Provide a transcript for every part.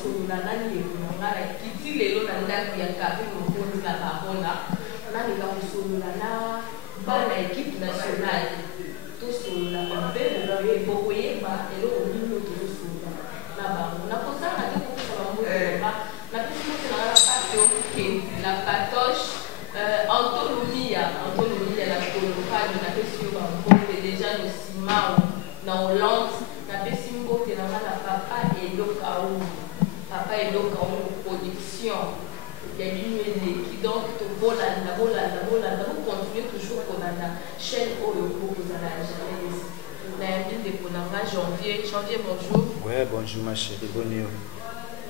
kosola nani ngara kiti lelo na ndako ya Karine Mokonzi na Barona nani ka kosola na bana équipe nationale tosola mpe bokoyeba eloko nini tozosola na bango na kosala te kokosala mboka na pesi moto na patio la patoche autonomia na kolokani na pesi yo bambote déjà no simao na Hollande na pesi mbote na ngana papa eloka ou production ya bimeli donc tobolanda vous continuez toujours kolanda chaîne oyo kozala jamais na yambinde kolanga janvier bonjour. Ouais, bonjour ma chérie, bonne nuit.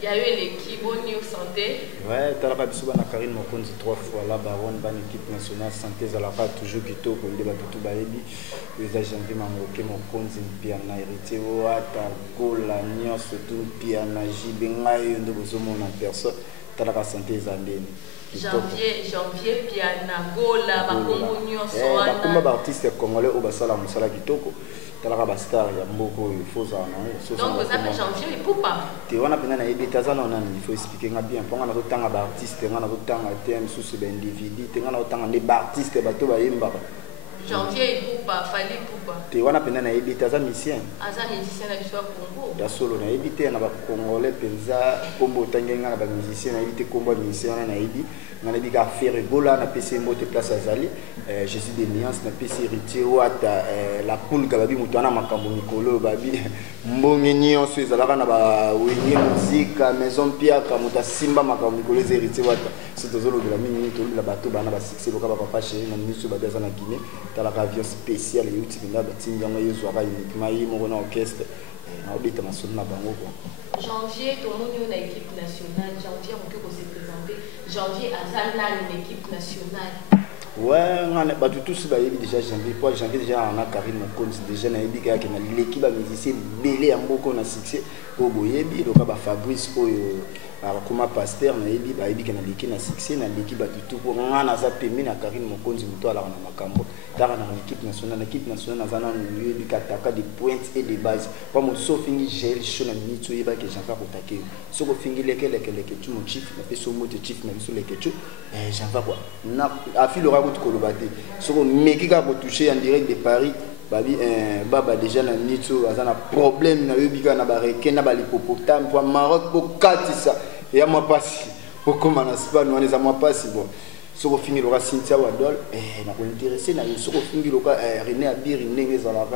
Il y a eu l'équipe bonne nuit santé. Ouais, tu as la na Karine Mokonzi 3 fois la baronne ban équipe nationale santé za la pas toujours kitoko ndeba tout baebi les agents mamoke Mokonzi pia na héritier ata gola nyonso tout pia na jibenga yo ndo bozomona personne tu as la santé za ndeni. Janvier pia na gola bakombo nyonso wana. Bakomba ba artiste congolais au basala musala kitoko. Talaka bastar ya mboko il faut ça non donc vous appelez janvier et poupa te wana pena na ebita za non il faut expliquer bien ponga na tanga ba artiste ngana tanga thème sous ce individu te ngana tanga ne ba artiste bato ba yemba janvier et poupa fali poupa te wana pena na ebita za musicien na biso Congo da solo na ebite na ba congolais penza kombo tangenga na ba musicien na ebite kombo musicien na ebi ngana bika faire gola na PC mbote place azali Jésus de nuance na PC héritier wata la poule kababi mutana makambo mikolo babi mbongi nyonso ezalaka na ba wenye musique maison piaka muta simba makambo mikolo héritier wata sitozolo de la minute to la bato bana ba succès loka ba papa chez na ministre baza na Guinée talaka avion spécial et outil na batinga ngoyo zwaka uniquement yimo na orchestre na obita masolo na bango ko janvier tout le monde na équipe nationale janvier on peut se présenter janvier azana une équipe nationale. Ouais, on a tous déjà janvier. Pour janvier déjà on a Karine Mokonzi déjà na ebika qui na l'équipe a musicien belé en beaucoup na succès pour boyebi donc ba Fabrice oyo comme pasteur na ebi ba ebika na l'équipe na succès na l'équipe a tout pour ngana za pemi na Karine Mokonzi muto ala na makambo tara na l'équipe nationale na lieu du kataka des pointes et des bases pas mon sofingi gel shona minito yeba que j'en fa kotake soko fingi leke tu mon chief na peso moto chief na biso leke tu j'en fa quoi na afilora ko kolobate soko meki ka ko toucher en direct de Paris babi baba déjà na nito azana problème na yebika na bareke na balipopotame pour Maroc ko katisa ya mapasi okoma na Spain wana za mapasi bon soko fingi loka Cynthia Wadol na ko intéressé na soko fingi loka René Abiri ndenge za la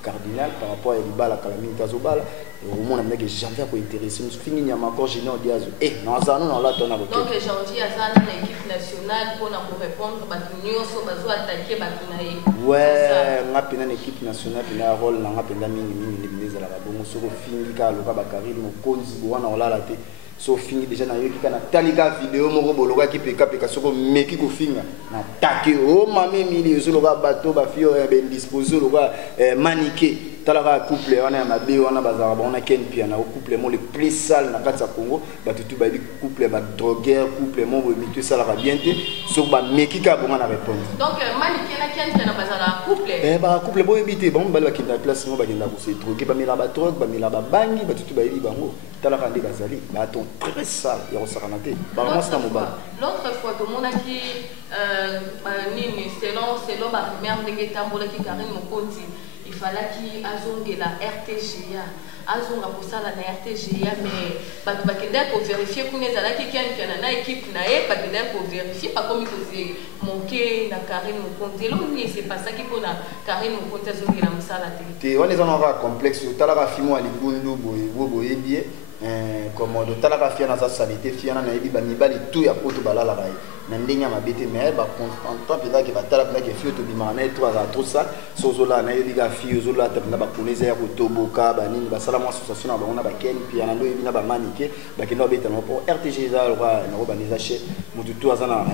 cardinal par rapport à Libala Kalamini Tazobala au moins on a que janvier ko intéressé nous fingi nyama encore Général Diazo non ça non là ton avocat donc janvier azana na équipe nationale pour répondre batu nyonso bazo attaquer batu na ye ouais ngapena na équipe nationale na rôle na ngapenda mingi ndeza la bongo soko fingi ka loka ba Karine Mokonzi wana olala te so fingi déjà na yoki kana talika vidéo moko boloka ki peka soko meki ko finga na take o mame mili so loka bato ba fio ben disposer loka maniqué talaka couple wana na be wana bazara bona ken pia na couple mo le plus sale na kati ya Congo bato tu ba bi couple ba drogueur couple mo bo mitu sala ka bien te so ba meki ka bonga na répondre donc maniqué na ken na bazara couple ba couple bo ebité bon ba ki na place mo ba kenda ko se droguer ba mila ba drogue ba mila ba bangi bato tu ba bi bango talaka ndi bazali ba ton très sale ya osakanaté vraiment c'est mobile l'autre fois tout le monde a qui nini selon ba première ndenge tambola ki Karine Mokonzi il fallait qu'il azonge la RTGA azonga kosala na RTGA mais bato bakenda ko vérifier kuna ezala ki kana na équipe na ye bakenda ko vérifier pas comme il faisait manquer na Karine Mokonzi lo ni c'est pas ça qui pour na Karine Mokonzi azonge la musala te on est en complexe talaka fimo ali bundu boye bien comme de talaka fiana za sanité fiana na yebi ba mibali tout ya poto balala bai na ndenya mabete mais ba content peda ke batala peda ke fio to bimana et trois à tout ça sozola na yebi ga fio zola ta na ba polise ya kotoboka ba nini ba sala mo association na ba ona ba ken piana ndo yebi na ba manike ba kendo beta no pour RTG za lwa na ba neza che mutu tu azana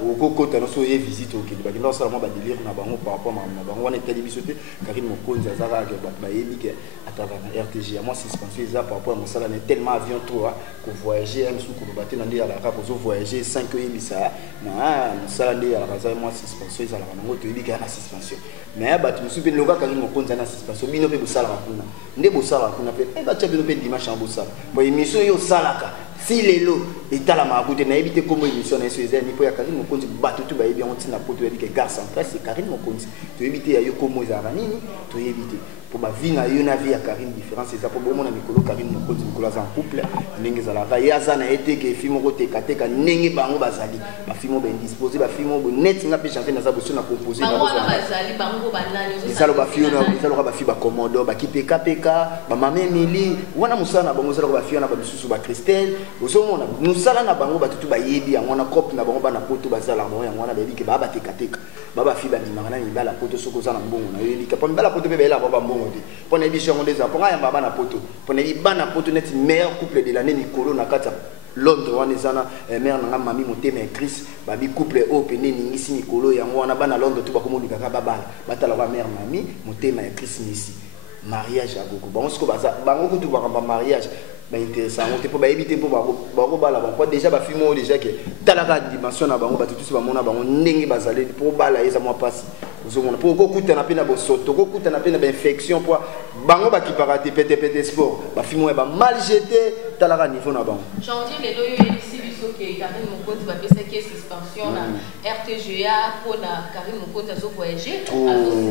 okokota no so ye visite okili ba kendo sala mo ba délire na bango par rapport na bango wana tali bisote Karine Mokonzi azaka ke ba yebi ke ataka na RTG moi suspension za par rapport à mosala na tellement avion trop pour voyager un sous pour battre dans la carte pour voyager 5 heures ça na sala de la raza moi suspension ça la ngo to yibika na suspension mais ba tu suis loka quand mo konza na suspension bino pe bosala kuna nde bosala kuna pe e ba tchabino pe dimanche en bosala bo émission yo salaka si lelo etala makuté na ebité comme émission na eso ezali po ya Karine Mokonzi bato tu ba yebi on tina poto yebike gare centrale c'est Karine Mokonzi to yebité ya yo comme ezala nini to yebité pour ma vie na yo na vie ya Karine différence c'est ça pour bon na mikolo Karine Mokonzi mikolo za en couple ndenge zala ka yaza na été que fimo ko tekateka ndenge bango bazali ba fimo ba indisposé ba fimo bo net nga pe chanter na za bosso na composer na bosso bazali bango banani zo ça ba fio na ça ba fi ba commodo ba ki PK ba mame Mili wana musana bango za ba fio na ba bisusu ba Christelle ozomona musala na bango ba tutu ba yebi ya wana cop na bango ba na poto bazala bango ya wana ba yebi ke ba tekateka ba fi ba limaka na mibala poto soko za na mbongo na yebi ka pa mibala poto pe ba ela ba mbongo pour ne biche on des apprend ya baba na poto pour ne bana poto net meilleur couple de l'année Nicolo na kata Londres wana zana mère na mami motema Chris babi couple open ni isi Nicolo ya wana bana Londres tu ba komodu kaka babala batala ba mère mami motema Chris nisi mariage à gogo bango siko baza bango kutu ba mariage ba intéressant on te pour ba éviter pour ba bala ba déjà ba film déjà que talaka dimension na bango ba tout ba mona bango ndenge bazale pour bala eza moi passe pour kokuta na pena bo soto kokuta na pena ba infection pour bango ba ki parate pété sport ba film ba mal jeté talaka niveau na bango janvier les deux ici biso que Karine Mokonzi ba pesa qui suspension na RTGA pour na Karine Mokonzi azo voyager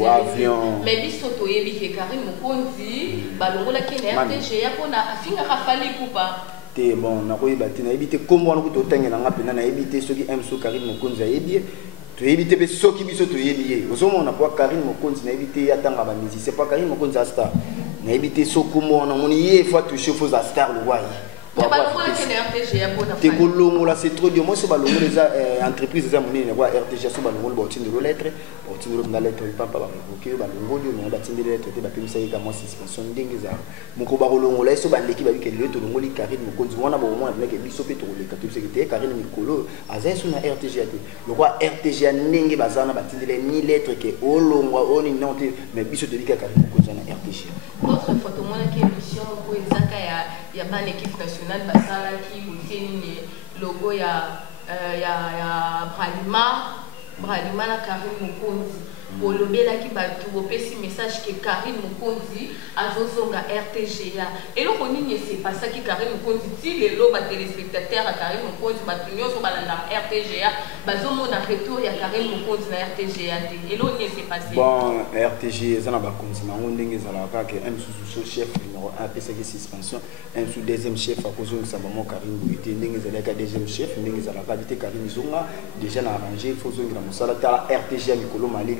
avion mais biso to yebi que Karine Mokonzi ba longola ki na RTGA pour na afinga rafali kupa te bon na ko yibati na yibite kombo wana ko to tangela nga pena na yibite soki MSO Karine Mokonzi ayebi to yebite pe soki biso to yebiye ozomona po Karine Mokonzi na yebite atanga ba musicien c'est pas Karine Mokonzi a star na yebite sokumo na moni ye fois toucher faux a star le roi te kolongola c'est trop dur moi so balongola les entreprises za monene kwa RTG so balongola ba tindelo lettre ba tindelo na lettre papa ba révoquer balongola no ba tindelo lettre te ba pemisa yeka moi suspension ndenge za moko ba kolongola so baleki ba bike le to longoli Karine Mokonzi wana ba moment avec biso pe to leka to sekete Karine Mikolo aza so na RTG te le roi RTG ndenge bazana ba tindelo ni lettre ke olongwa oni nonte mais biso de lika Karine Mokonzi na RTG autre photo mona ki émission ko ezaka ya ban équipe nationale basala ki boteni logo ya Bralima na Karine Mokonzi bolobela ki batu bopesi message que Karine Mokonzi azozonga RTGA et le konini c'est pas ça qui Karine Mokonzi ti les loba téléspectateurs à Karine Mokonzi batunyo so balanda RTGA bazomona retour ya Karine Mokonzi na RTGA et le ni c'est passé bon RTGA zana ba konzi na ndenge zala ka que un sous chef numéro 1 pesa ki suspension un sous deuxième chef a kozo nsamba mo Karine Buité ndenge zala ka deuxième chef ndenge zala ka bité Karine zonga déjà na arrangé il faut zonga musala ta RTGA Mikolo Mali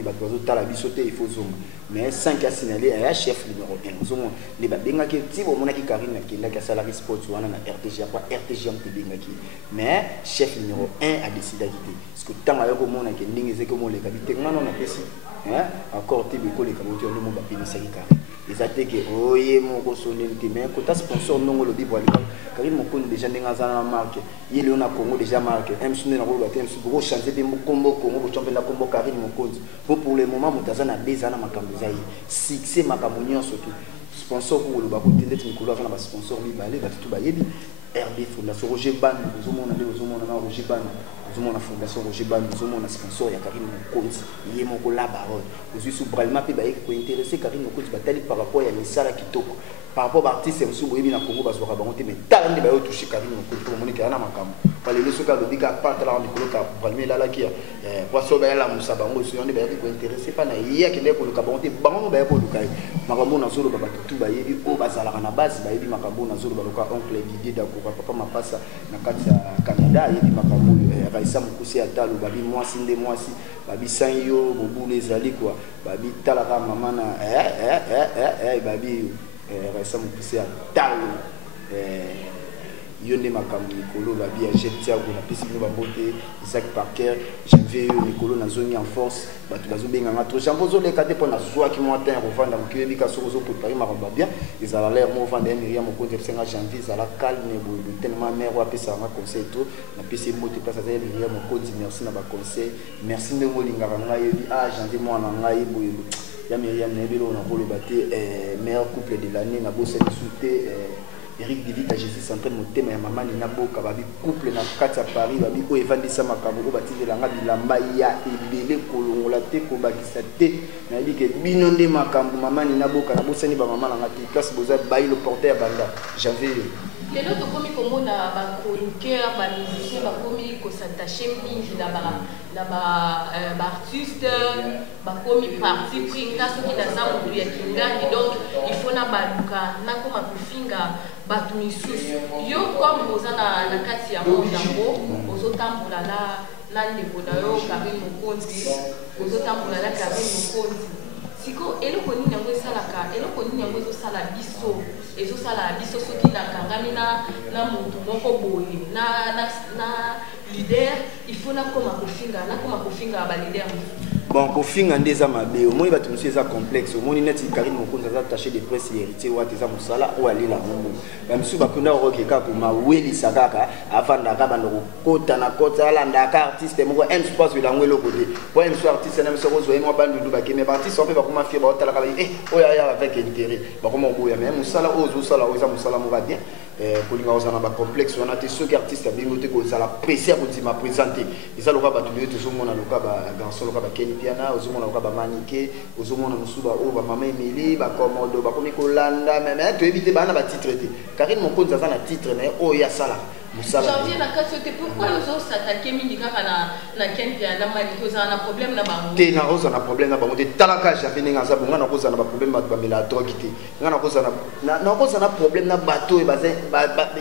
tala bisoté il faut zoom mais 5 a signalé un chef numéro 1 zoom les babenga ki ti bo mona ki Karine nakenda ka salary sport wana na RTG kwa RTG am tebenga ki mais chef numéro 1 a décidé d'quitter parce que tanga yoko mona ki ndingi zeke mo leka bitenga non na pesi hein encore ti biko leka mo ti ono mo ba penisa ki Karine ezate ke oye mo ko sonenti mais ko ta sponsor ndongo lo bibo ali Karine Mokonzi déjà ndenga za na marque yele on a Congo déjà marque M sunne na ko ba tem su go changer de mo kombo Congo bo champion la kombo Karine Mokonzi pour le moment mutaza na des ana makambo zayi succès makambo nyonso tout sponsor pour le bako tende Mikolo na ba sponsor mi balé ba tout ba yebi RB Fondation Roger Ban ozomona na Roger Ban ozomona Fondation Roger Ban ozomona sponsor ya Karine Mokonzi yé moko la parole ozui sous Bralima pe ba ko intéresser Karine Mokonzi batali par rapport ya misala kitoko par rapport à artiste msu boyebi na Congo basoka bango te mais talande ba yo toucher Karine Mokonzi pour monika na makambo pale le soka lo bika part la Mikolo ka Bralima la kia poisson ba la musa bango so yonde ba ko intéresser pa na yé ke ko luka bango te bango ba ko luka makambo na zolo ba tout ba yebi o bazala na base ba yebi makambo na zolo ba luka oncle Didier Dako papa mapasa na kati ya Canada yebi makambo Raissa Mokusi atalo babi mwasi nde mwasi babi sanyo bobule ezali kwa babi talaka mama na babi Raissa Mokusi atalo yonde makambo Mikolo babi ya jet tiago na pesi no bambote Isaac Parker janvier Mikolo na zone en force batu bazobenga ngato jambo zo le kate pona zwa ki motin revanda mokili ka soko zo préparer makambo bien ezala l'air mo vanda Myriam Mokonzi senga janvier ezala calme bo tellement mère wa pesa nga conseil to na pesi mote pesa za Myriam Mokonzi merci na ba conseil merci nde molinga nga yebi janvier mo na nga yebo ya Myriam Nebelo na bolo baté meilleur couple de l'année na bosse souté Eric David à Jésus centré motema ya maman ni naboka babi couple na kati ya Paris babi o evandisa makambo o batizelanga bilamba ya ebele kolongola te ko bakisa te na yebi ke bino nde makambo maman ni naboka na bosani ba maman na ngati place boza bayi le porter ya banda janvier les autres comme on a ba chroniqueur ba musicien ba komi ko s'attacher mingi na ba artiste ba komi parti pris ngaso ki na zamu ya kingani donc il faut na baluka na koma kufinga batu misusu yo comme ozana na kati ya mondango ozotambola na ndeko na yo Karim Mokonzi ozotambola na Karim Mokonzi siko eloko nini yango esalaka eloko nini yango ezosala biso soki nakangami na muntu moko boye na leader il faut nakoma kofinga ba leader bon kofinga nde eza mabe omoni bato mosusu eza complexe omoni neti Karim Mokonzi aza taché de presse héritier wate eza mosala oyo alela momo bamisusu bakunda kokeka komawelisa kaka avandaka banda kokota na kota alandaka artiste moko aime space elango eloko te po aime so artiste na miso kozwa ye mwa bandundu bakeme baartiste mpe bakoma fie baotalaka baye oyo aya avec intérêt bakoma oboya mais mosala oyo ozosala oyo eza mosala moko bien kolinga ozala ba complexe wana te soki artiste abingo te kozala pressé ya kondima présenter eza loka bato oyo tozomona loka bagarçon loka bakeni piana ozomona loka bamanike ozomona mosusu oyo bamama emeli bakomodo bakomi kolanda mais toyebi te bana batitre te Karim Mokonzi aza na titre na ye oyo asala janvier na kati te pourquoi ozosatake mingi kaka na ken piana manike ozala na problème na bango te na ozala na problème na bango te talaka janvier ndenge aza bonga na kozala na baproblème bato bamela drogue te nga na kozala na problème na bato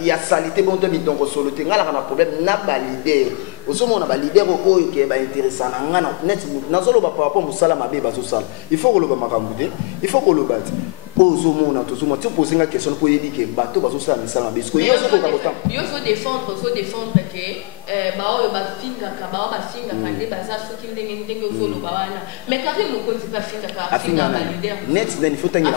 ya salité bon to bitongo solo te nga na problème na balider ozomona balider oyo ke bainteressa na nga neti nazoloba par rapport mosala mabe bazosala il faut koloba makambo te il faut koloba te ozomona tozomona ti oposenga question po yebi ke bato bazosala misala mabe parce que yo ozokoka kotam yo défendre que baoyo bafingaka nde baza soki ndenge ozoloba wana mais Karim Mokonzi bafingaka afinga balider net then il faut tangela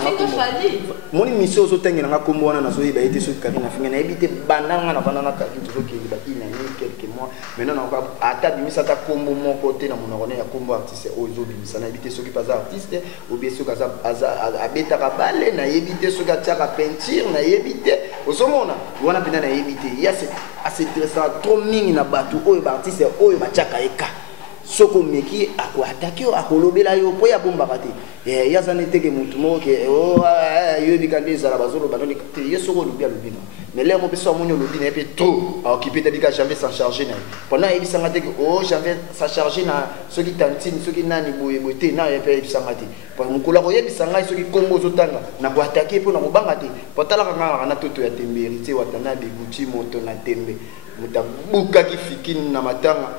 moni mission ozotangela nga kombo wana nazoyeba ete soki Karim afinga nayebi te bandanga na vanda na Karim tozokende baina ni quelques mois maintenant na ata bimisa ta kombo moko te na monoko ya kombo artiste oyo ezobimisa nayebi te soki baza artiste ou bien soki abetaka bale nayebi te soki atiaka peinture nayebi te ozomona wana mpena nayebi te ya assez intéressant trop mingi na bato oyo baartiste oyo batiaka eka soko meki akoatake akolobela yo po ya bombaka te yaza neteke mutu moko ke yoyebika nde ezala bazoloba noni te ye soko olobi alobi no mais lere mo mpe so amoni olobi na ye mpe trop aokipe tabika janvier sans charger na ye pendant ayebisanga te ke janvier sa charger na soki tantine soki nani boyeboye te na ye mpe ayebisanga te mokolo akoyebisa ngai soki kombo ozotanga nakoatake mpo na kobanga te po talaka ngaka na toto ya tembe héritier watanabe guti moto na tembe moto abukaki fikini na matanga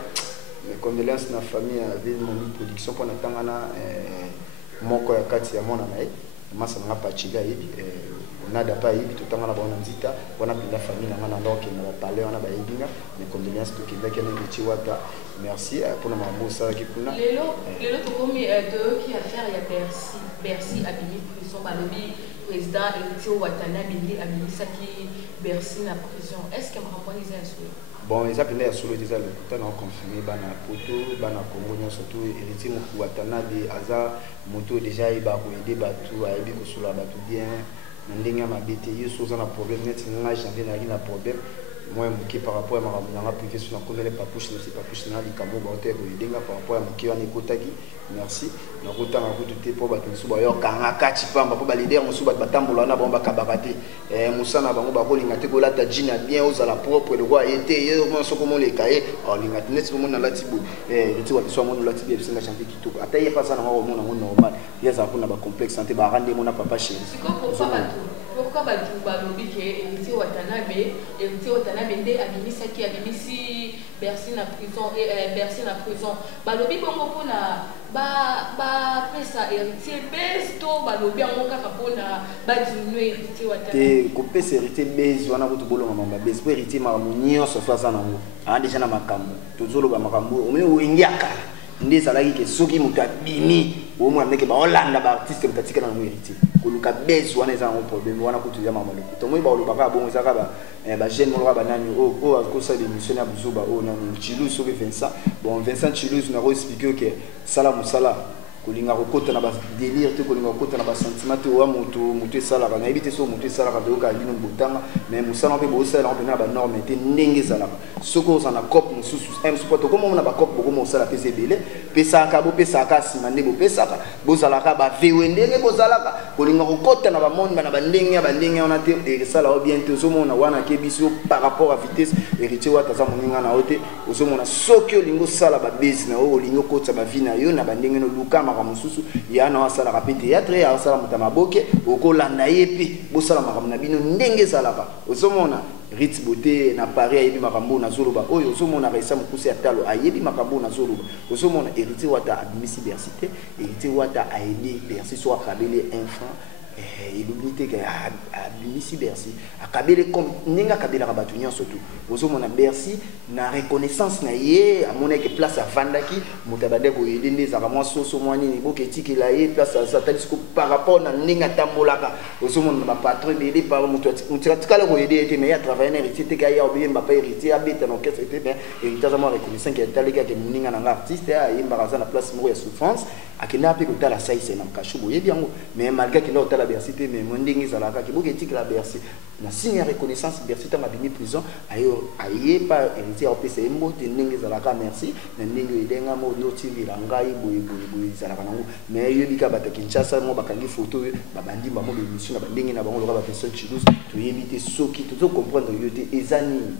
mes condoléances na famille avec mon production pour natangana moko ya kati ya mona na ye masa na pachiga yebi nada pa yebi totangana ba ona nzita wana pila famille na ngana donc na parler wana ba yebinga mes condoléances to kiva kena ngichi wata merci pour na mambo ça ki kuna lelo to komi de qui affaire ya Bercy abimi prison balobi président Héritier Watanabe ndi abimi saki Bercy na prison est-ce que maramboni za solo bon les appels à solo déjà le temps on confirmé bana poto bana Congo surtout Héritier Watanabe aza moto déjà il va aider batu a aider ko solo batu bien ndenge mabete yeso za na problème net na janvier na problème moi moké par rapport à ma privé sur la connaît pas pousse ne c'est pas pousse na likamo ba hotel boyinga par rapport à moké wana ekotaki merci na kotanga kututé po bato misu ba yo kanga kati pamba po ba leader musu ba batambola na bomba kabakate musana bango ba kolinga te kolata jina bien ozala propre le roi était yo mo soko mo le kaye olinga net mo na latibo eti wa biso mo na latibo bisinga chanter kitoko ata ye pas ça na mo na normal yeza kuna ba complexe santé ba rande mo na papa chéri pourquoi balobi ke Héritier Watanabe nde abimisi Bercy na prison balobi bongo mpona bapesa Héritier base to balobi yango kaka mpona badinue Héritier Watanabe te kopesa Héritier base wana kutu bolonga mamba base po Héritier makambo nyonso so aza nango deja na makambo tozoloba makambo omoni oyengi akala nde ezalaki ke soki moto abimi omona ndeke baolanda baartiste moto atikala nango Héritier koluka base wana eza nango problème wana kutu ya mama lokuta tomoi baolobaka bongo ezaka bagene moloka banani oyo akosala émission ya buzuba oyo nani Chilus soki Vincent bon Vincent Chilus nakoexplike ke sala mosala kolinga kokota na ba délire te kolinga kokota na ba sentiment te wa moto esalaka na ebite so moto esalaka te oka bino botanga mais musala mpe bosala mpe na ba norme te ndenge ezalaka soko oza na cop mosusu sport okoma na ba cop bokoma osala pesa ebele pesaka bopesaka nsima nde bopesaka bozalaka bavewe ndenge bozalaka kolinga kokota na bamonde na bandenge wana te esala o bien te ozomona wana ke biso par rapport à vitesse héritier wata za moninga na ote ozomona soki olingo osala babesi na oyo olingo okota bavi na yo na bandenge no luka makambo mosusu yana wasalaka mpe théâtre ya wasala moto maboke okolanda ye mpe bosala makambo na bino ndenge ezalaka ozomona Ritz Beauté na Paris ayebi makambo na zoloba oyo ozomona Raissa Mukuse atalo ayebi makambo na zoloba ozomona héritier wata abimisi Bercy te héritier wata ayebi Bercy soit akabeli un franc l'unité que abimisi Bercy akabeli comme ninga kabela bato nyonso tu ozomona Bercy na reconnaissance na ye amona ke place avandaki mutabade ko yedende za kama soso mwani ni boketiki la ye place satalisco par rapport na ninga tambolaka ozomona ba patron belé par mutikala ko yede ete mais ya travailler na héritier te kaya obie mbapa héritier abeta no kese te ben héritier za mo reconnaissance que talika ke ninga na artiste ya yimba za na place mo ya souffrance akina pe ko tala saise na kashubo yebi yango mais malgré que l'autre la Bercy mais mon ndenge zalaka ki boketiki la Bercy na signe reconnaissance Bercy ta mabimi prison ayo aye pa héritier au PC mbote ndenge zalaka merci na ndenge edenga mo noti vilangai boye zalaka nango mais yebi ka bata Kinshasa mo bakangi photo babandi ba mo émission na bandenge na bango loka ba personne chidous to yebite soki to comprendre yote ezani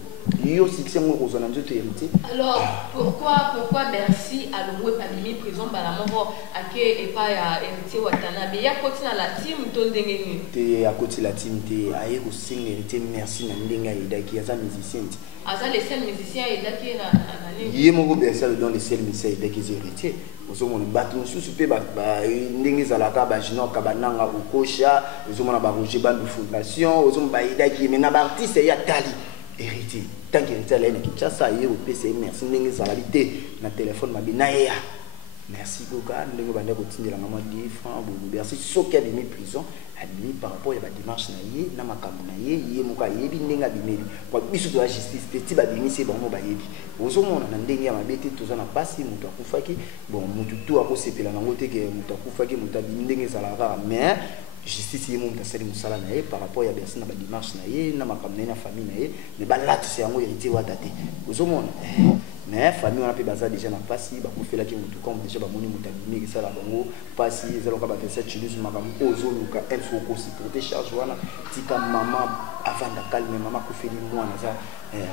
yo succès mo ozana nzoto héritier. Alors pourquoi Bercy a loué babimi prison bala moko ake epa ya héritier watanabe ya kotina la team to ndenge ni te ya kotina la team te aye ko sing héritier merci na ndenge edaki aza musicien aza les seuls musiciens edaki na ye moko Bercy dans les seuls musiciens edaki héritier ozomona bato mosusu mpe ndenge ezalaka bagino kabananga okosha ozomona baroger bandu fondation ozomona baedaki me na baartiste ya tali héritier tant qu'héritier ala na Kinshasa ye opesa merci ndenge ezalaki te na téléphone mabe na ye merci koka ndenge banda kotindelanga mwa 10 francs bobo Bercy soki abimi prison abimi par rapport ya badémarche na ye na makambo na ye ye moko ayebi ndenge abimeli po biso toya justice te ti babimisi bango bayebi ozomona na ndenge ya mabe te toza na pasi moto akufaki bon motu tu akosepela nango te ke moto akufaki moto abimi ndenge ezalaka kaka mais justice ye moto asali mosala na ye par rapport ya Bercy na badémarche na ye na makambo na ye na famille na ye mais balatisa yango héritier wata te ozomona mais famille on a pu baza déjà na pasi ba kofela ki mutu comme déjà ba moni mutu abimi ki sala bango pasi ezaloka ba tesa chilus makambo ozoluka info ko supporter charge wana tika mama avanda calme mama kofeli mwana za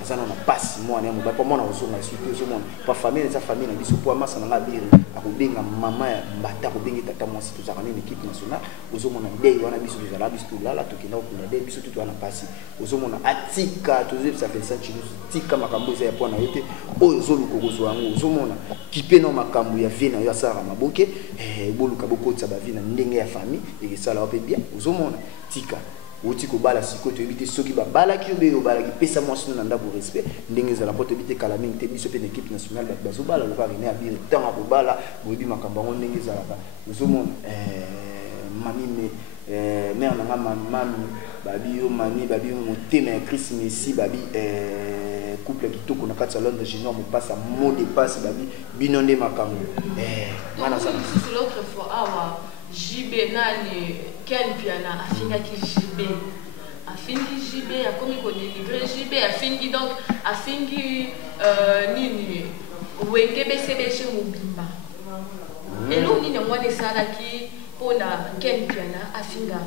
azana na pasi mwana mo ba mona ozonga suite ozomona pa famille za famille na biso po masa na ngabiri akobenga mama ya mbata kobengi tata mwasi tozaka na équipe nationale ozomona ndei wana biso tozala biso tolala tokenda okunda ndei biso tuto wana pasi ozomona atika tozebi ça fait ça chilus tika makambo za ya pona yote ozoluka kozwa yango ozomona kipe na makambo ya vie na yo asala maboke boluka bokotisa ba vie na ndenge ya famille ekesala wape bien ozomona tika oti kobala sikoyo toyebi te soki babalaki yo be obalaki pesa mwasi no na ndako respect ndenge ezala po toyebi te kala mingi te biso mpe na équipe nationale bato bazobala loka rene abire ntango akobala boyebi makambo yango ndenge ezalaka ozomona mami mare nanga mami babi yo mami babi yo motema ya Chris Messi babi couple kitoko na kati ya Londres junior mopasa mot de passe babi bino nde makambo wana sana sisi l'autre fois awa JB nani Ken Piana afingaki JB akomi ko délivrer JB afingi donc afingi nini wenge BCBG mobimba elo nini mwana esalaki pona Ken Piana afinga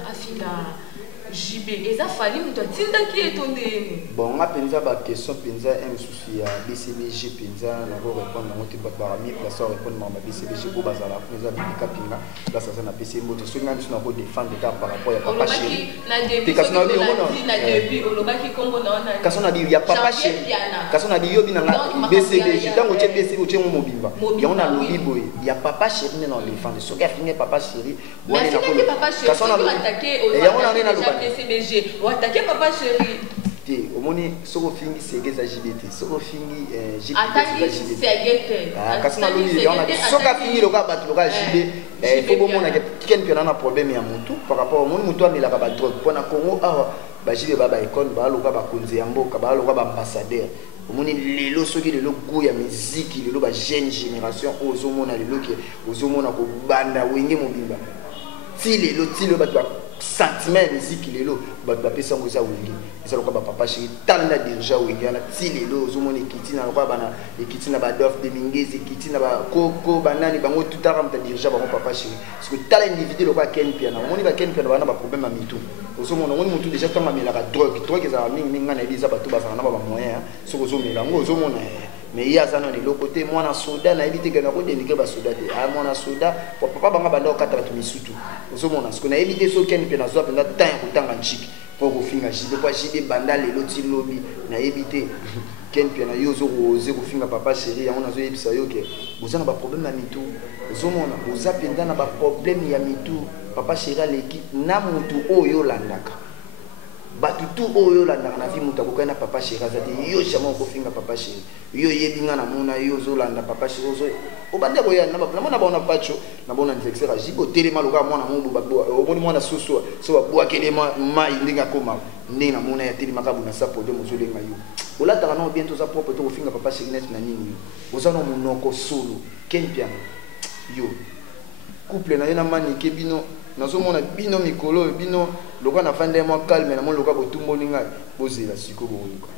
JB eza fali muto atindaki etondeni bon nga penza ba question penza un souci ya BCBG penza na ko répondre na moto ba mi place à répondre na BCBG ko bazala penza bika pinga place ça na PC moto so nga biso na ko défendre ta par rapport ya papa chéri na début na début olobaki kombo na ona kasona di ya papa chéri kasona di yobi na BCBG tango che BCBG che mo mobimba ya ona lobi boy ya papa chéri na défendre so ka finge papa chéri wala na ko kasona attaquer ya ona na BCBG ou attaquer papa chéri te omoni soko fingi sege za JBT soko fingi JBT ataki sege te kasi na loni on a soka fingi loka batu loka JB faut bomona ke ken piana na problème ya mutu par rapport au mutu amela ka ba drogue pona Congo awa ba JB baba icon ba loka ba konzi ya mboka ba loka ba ambassadeur omoni lelo soki lelo go ya musique lelo ba jeune génération ozomona lelo ke ozomona ko banda wenge mobimba ti lelo ba sentiment musique lelo ba pesa ngo za wenge ça loka ba papa chéri tanda déjà wenge na ti lelo ozomona ekiti na loka bana ekiti na ba Dof de Minguez ekiti na ba Koko banani bango tout aramta déjà ba papa chéri parce que talent individu loka ken piano omoni ba ken piano bana ba problème à mitou ozomona omoni mutu déjà tanga melaka drogue za mingi ngana elisa ba to ba na ba moyen so ozomela ngo ozomona mais ya zana ni lokote mwana soda na ebite kana ko dénigrer ba soda te a mwana soda papa banga banda okata batu misutu ozomona ce qu'on a évité so ken pe na zo penda temps ko tanga nchiki pour ko finga jibe kwa jibe banda lelo ti lobi na évité ken pe na yo zo oser ko finga papa chéri ya on a zo yebisa yo ke bozana ba problème na mitu ozomona boza penda na ba problème ya mitu papa chéri à l'équipe na mutu oyo landaka batutu oyo landaka na vie mutu akokana papa chéri azate yo jamais ko finga papa chéri yo yebinga na mona yo zo landa papa chéri zo obande ko ya na mona ba ona pacho na bona nfexer ajibo telema loka mwana mubu babo oboni mwana soso so babwa kelema mai ndinga koma ndinga mona ya telema ka buna sapo de mozolenga yo olata kana bientôt za propre to ko finga papa chéri net na nini yo ozana munoko solo ken piano yo couple na yo na mani ke bino nazomona bino mikolo bino loka na fande mo calme na mo loka botumbo ninga bozela siko boruka.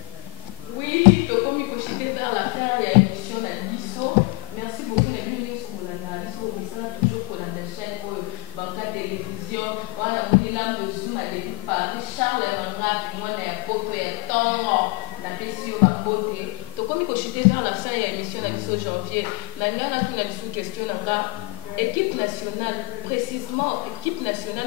Oui, tokomi koshite vers la fin ya émission na biso. Merci beaucoup na bino sur la biso misala toujours pour la chaîne pour banca télévision. Wana munila mbezu na de Paris Charles Manga mwana ya poto ya tongo na pesio babote. Tokomi koshite vers la fin ya émission na biso janvier. Na ngana tuna biso question nanga équipe nationale, précisément équipe nationale,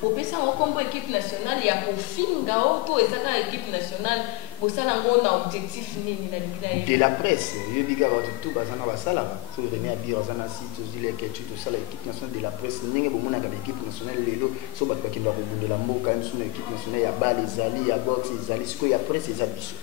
pour passer en combo équipe nationale, il y a pour finga auto et ça équipe nationale, pour ça on a objectif de la presse. Je dis que tout bazana basala, so René Abir bazana site aussi les quelque tout ça l'équipe nationale de la presse, ninge bomona ka équipe nationale lelo, so ba kinda ko bundela mboka même sur l'équipe nationale ya bal les ali ya boxe les ali siko ya presse les abisso.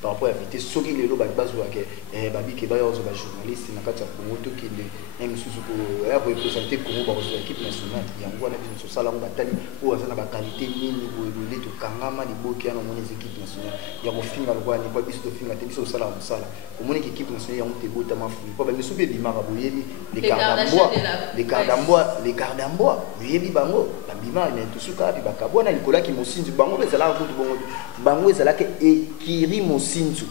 Par rapport à vite soki lelo ba bazo ke babi ke ba yo zo ba journaliste na kati ya Congo to kende même sous pour représenter Congo ba zo équipe nationale yango na biso sala ngo batali o azana ba qualité nini bo le to kangama li boki na moni équipe nationale ya ko finga lo ni pas biso to finga te biso sala musala ko moni équipe nationale ya on te bota mafu ko ba biso be bimaka bo yebi les cardambois yebi bango ba bima mais tout suka bi bakabona likola ki mosinzi bango bezala ko bango ezala ke ekiri Sintu.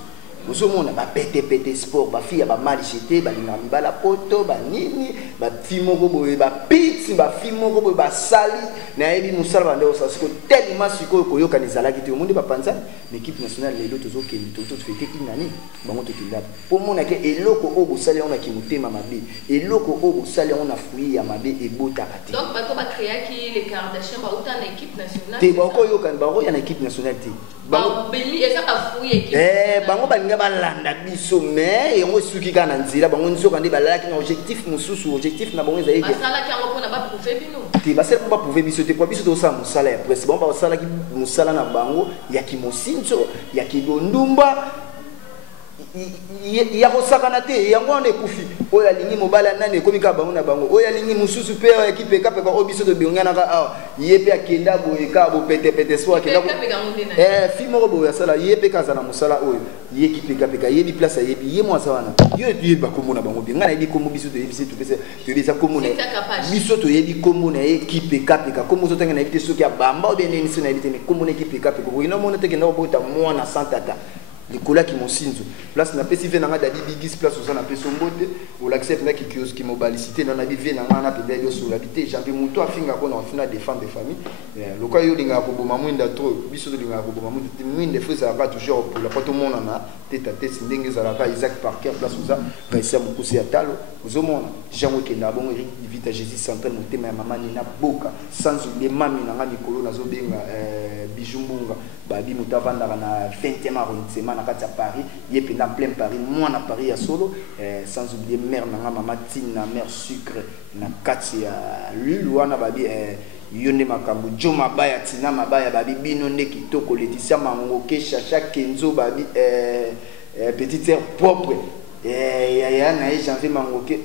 Vous avez ba pete sport, ba fille ba mal chité, ba linga mbala poto, ba nini, ba fimo robo ba pizza, ba fimo robo ba sali, na ebi musala ba ndo ça siko tellement siko ko yoka nizala ki te monde ba panza, l'équipe nationale les autres zo ke to fete inani, ba moto kinda. Pour mona ke eloko o bo sali on a ki mutema mabe, eloko o bo sali on a fouillé ya mabe e bota kate. Donc bato ba créer ki les Kardashian ba uta na équipe nationale. Te ba ko yoka ba ro ya na équipe nationale te. Ba beli eza ka fouillé équipe. Bango balinga balanda biso mais yango suki kana nzira bango nzoka ndi balala ki na objectif mususu objectif na bango ezali ke basala ki yango pona ba prouver bino te basala ba prouver biso te kwa biso to sa musala ya presse bango basala ki musala na bango ya kimosinzo ya kidondumba ya kosakana te yango on ekufi oyo alingi mobala nani ekomi ka bango na bango oyo alingi mususu pe ekipe ka pe ko biso to bingana ka awa ye pe akenda boye ka bo pete so akenda ko fimo bo ya sala ye pe ka za na musala oyo ye ekipe ka pe ka ye bi place ye bi ye mo sawana yo ye ba komo na bango bingana ye bi komo biso to ye biso to pese to bisa komo na biso to ye bi komo na ekipe ka pe ka komo zo tanga na ebite soki ya bamba o bien ni so na ebite ni komo na ekipe ka pe ko ina mo na te kenda ko bota mo na santata likola ki mosinzo place na pesi ve na dadi bigis place oza na peso mbote olakise na ki kios ki mobilicité na bi ve na na pe bel yo sur l'habité jambe muto afinga ko na fina défendre famille loka yo linga ko boma mwinda trop biso linga ko boma mwinda feza ba toujours pour la poto mona na tete tete ndenge za la ba Isaac Parker place oza Raissa Mokusi atalo ozomona jango ke na bon vita Jésus central motema ya mama ni na boka sans oublier mami na ngani kolo na zo benga bijumbunga babi mutavanda na 20e arrondissement na kati ya Paris ye penda en plein Paris moi na Paris ya solo sans oublier mère nanga mama Tina mère sucre na kati ya lulu wana babi yonde makambo jo mabaya Tina mabaya babi bino nde kitoko Laetitia Mangoke Chacha Kenzo babi petite sœur propre ya na janvier Mangoke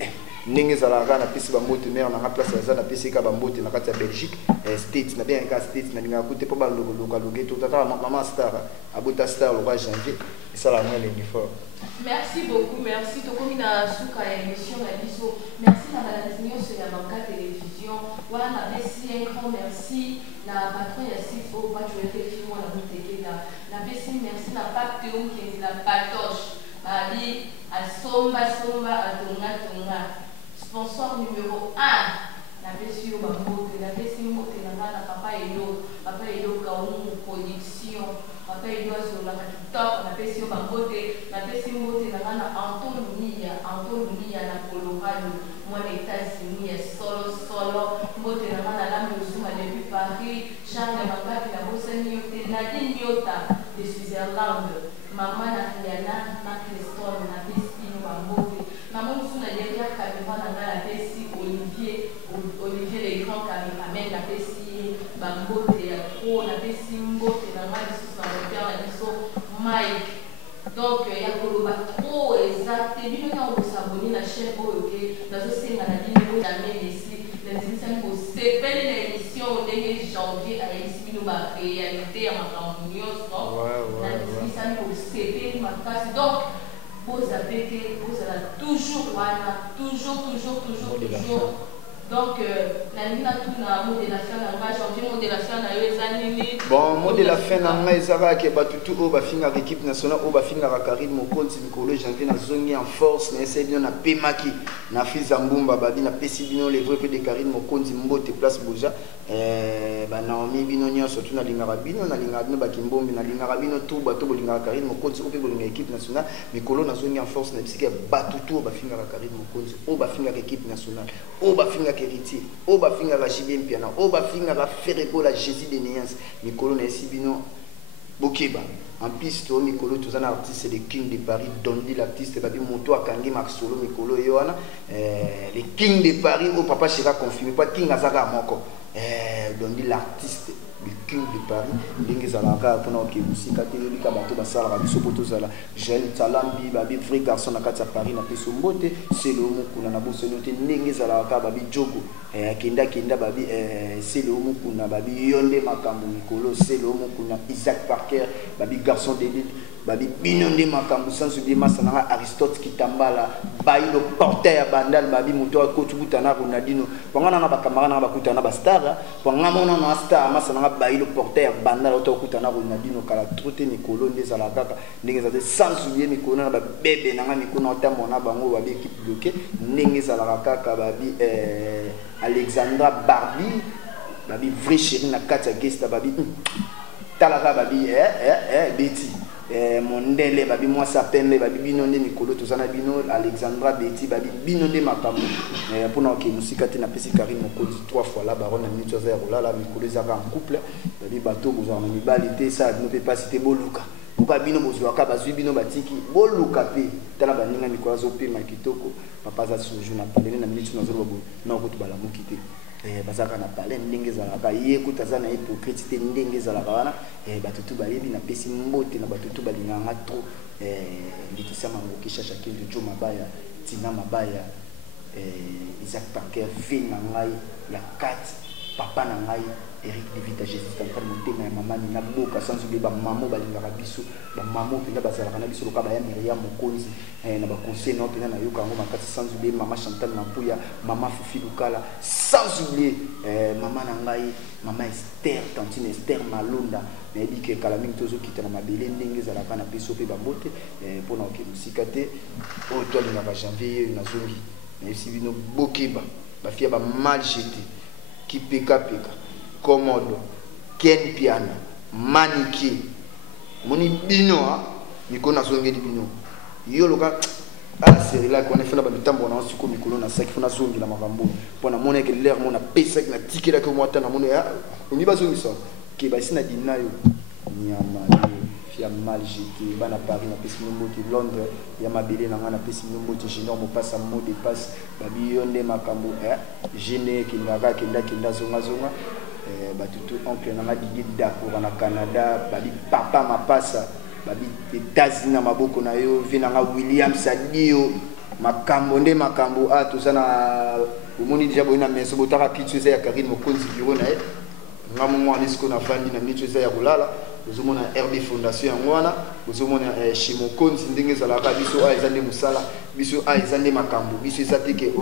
ndenge zalaka na pisi bambote mère na place za na pisi ka bambote na kati ya Belgique States na bien ka States na linga kote po ba loka logeto tata maman star abota star le roi janvier et ça la moi l'effort. Merci beaucoup, merci tokomi na suka ya émission na biso. Merci na balanzinyo sur la banca télévision. Voilà na besi un grand merci na patron ya Sifo pas tu étais film na muteke na besi merci na Pape Théo qui est la patoche. Bali a somba a tonga sponsor numéro 1 la besi yo bambote la besi mbote na papa Edo Kaungu production papa Edo azola ka kitoko na besi yo bambote na besi mbote na Antonia na Colorado moi les États-Unis solo mbote na la Muzuma depuis Paris Charles Mangaki na Bosani yote Nadine Yota de Switzerland maman na Rihanna na Crystal na besi yo bambote maman suna derrière caméra na la besi Olivier les grands caméramans la besi bambote ya trop la besi mbote na ngali sous la biso Mike donc ya koloba trop exact bino na on s'abonner la chaîne oyoke na zo senga na bino jamais ici les émissions ko sepeli na émission ndenge janvier à ici bino ba réalité ya makambo nyonso na émission ko sepeli makasi donc vous avez toujours voilà toujours donc la ligne a tout na modération na nga janvier modération na yo ezanini bon modération na nga ezaka ke batutu o bafinga équipe nationale o bafinga Karim Mokonzi Mikolo janvier na zongi en force na essaye bien na pemaki na Fiza Mbumba babi na pesi bino le vrai de Karim Mokonzi Mbote place Boja ba Naomi bino nyonso tu na lingara bino na lingara bino bakimbombi na lingara bino tout bato bolinga Karim Mokonzi o pe bolinga équipe nationale Mikolo na zongi en force na bisika batutu o bafinga Karim Mokonzi o bafinga équipe nationale o bafinga héritier o bafinga la Jibien Piana o bafinga la Ferrego la Jésus de Néance Mikolo na esibino Bokeba en piste au Mikolo tous un artiste de King de Paris Dondi l'artiste babi moto akangi Maxolo Mikolo yoana les King de Paris au papa Chira confirmé pas King azaka moko Dondi l'artiste le King de Paris ndenge zalaka pona ke musika te lika bato basala ka biso poto zala jeune talambi babi vrai garçon na kati ya Paris na peso mbote c'est le mukuna na boso note ndenge zalaka babi jogo kenda babi c'est le mukuna babi yonde makambo Mikolo c'est le mukuna Isaac Parker babi garçon d'élite babi binonde makambo sans oublier masana Aristote Kitambala bayi le porteur bandal babi moto akotu kutana Ronaldinho pangana na bakamara na bakutana ba star pangana mona na star masana bayi le porteur bandal auto kutana Ronaldinho kala trote Mikolo ndezala kaka ndenge za sans oublier Mikolo na ba bébé nanga Mikolo na tamona bango babi équipe bloquée ndenge za la kaka babi Alexandra Barbie babi vrai chéri na kati ya guest babi talaka babi Betty mondele babi moi sapende babi binonde Mikolo tozana bino Alexandra Betty babi binonde makambo pona ke musika te na pesi Karim Mokonzi 3 fois la baronne minute 0 là Mikolo zaka en couple babi bato bozana mibalité ça ne peut pas citer boluka buka bino bozwaka bazwi bino batiki boluka pe tala baninga Mikolo azopema kitoko papa za soju na palene na minute 0 babo na okutu bala mokite bazaka na pale ndenge zalaka ye kutazana hypocrite te ndenge zalaka wana batutu bayebi na pesi mbote na batutu balinganga trop Laetitia Mangoke Chacha Kenzo Jo mabaya Tina mabaya Isaac Parker vie na ngai ya 4 papa na ngai Eric David Jésus Tantal motema ya mama ni na boka sans oublier ba maman balingaka biso ba maman pena bazalaka na biso lokaba ya Myriam Mokonzi na ba conseil no pena na yoka ngo makati sans oublier mama Chantal Mampuya mama Fifi Lukala sans oublier mama na ngai mama Esther tantine Esther Malonda mais dit que kalami tozo kitana mabele ndenge zalaka na biso pe bambote pona ke musika te o to linga janvier na zongi mais si bino bokeba ba fia ba mal jeté qui peka Komodo, Ken Piano, Maniki, Moni Bino, Mikona Zongeli Bino. Yoloka, c'est là qu'on a fait la bataille pour nous succomber Mikolo na sac fona zongi la makambo. Pour na monnaie que l'air mon a payé na ticket là que moi t'as na monnaie. On y va zongi ça. Qui va ici na dina yo. Nyama yo. ya mal jeté bana Paris na pesi mbote Londres ya mabele na ngana pesi mbote junior mo passa mo de passe babi yonde makambo gene kindaka kinda zonga batutu oncle na Didier Dako na Canada babi papa mapasa babi États-Unis na maboko na yo vina nga William Sadio makambo nde makambo tozana omoni déjà boina meso botaka kitso ya Karine Mokonzi bureau na ye ngamu mwana isko na fandi na mitso ya kulala bozomona RB Fondation ya ngwana bozomona chez Mokonzi ndenge zalaka biso ezande musala biso ezande makambo biso ezatike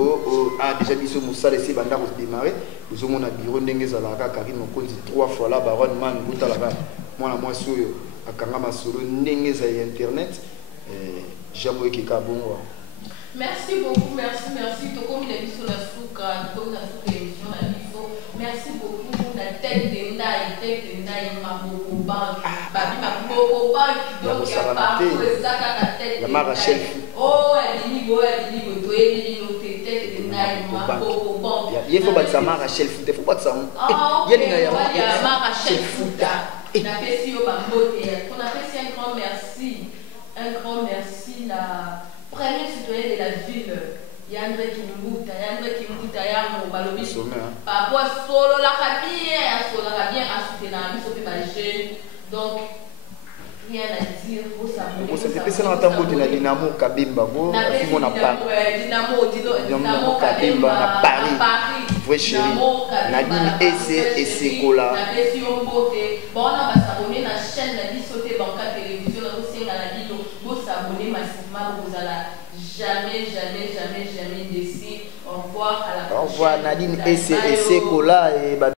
déjà biso musala esi banda ko démarrer bozomona bureau ndenge zalaka Karine Mokonzi 3 fois la baronne man butalaka mwana mwasi oyo akanga masolo ndenge za internet jambo ekeka bongo. Merci beaucoup, merci. Toko mina biso la souka, toko na souka émission na biso. Merci beaucoup na tête de ndai maboko bank. Babi maboko bank donc ya pas ezaka na tête. Ya Rachel. Oh, elle dit to eli no tête de ndai maboko bank. Il faut battre ma Rachel Fouta, faut battre ça. Yeli na ya Rachel Fouta. Na pesi yo bambote. On a fait un grand merci la premier citoyen de la ville, Yandre Kimbuta, Yamo Balobi, Papa Solo la bien à soutenir, donc rien à dire, vous savez. Vous savez, c'est un tambour de la Dynamo Kabimba, vous Dynamo Kabimba, à Paris, vrai chéri, Nadine et Sekola. Bon, on va s'abonner à la chaîne de la Sauté Banca Télévision, aussi à la vidéo, vous s'abonner massivement, vous allez jamais décider. Au revoir à la prochaine. Au revoir Nadine et Sekola et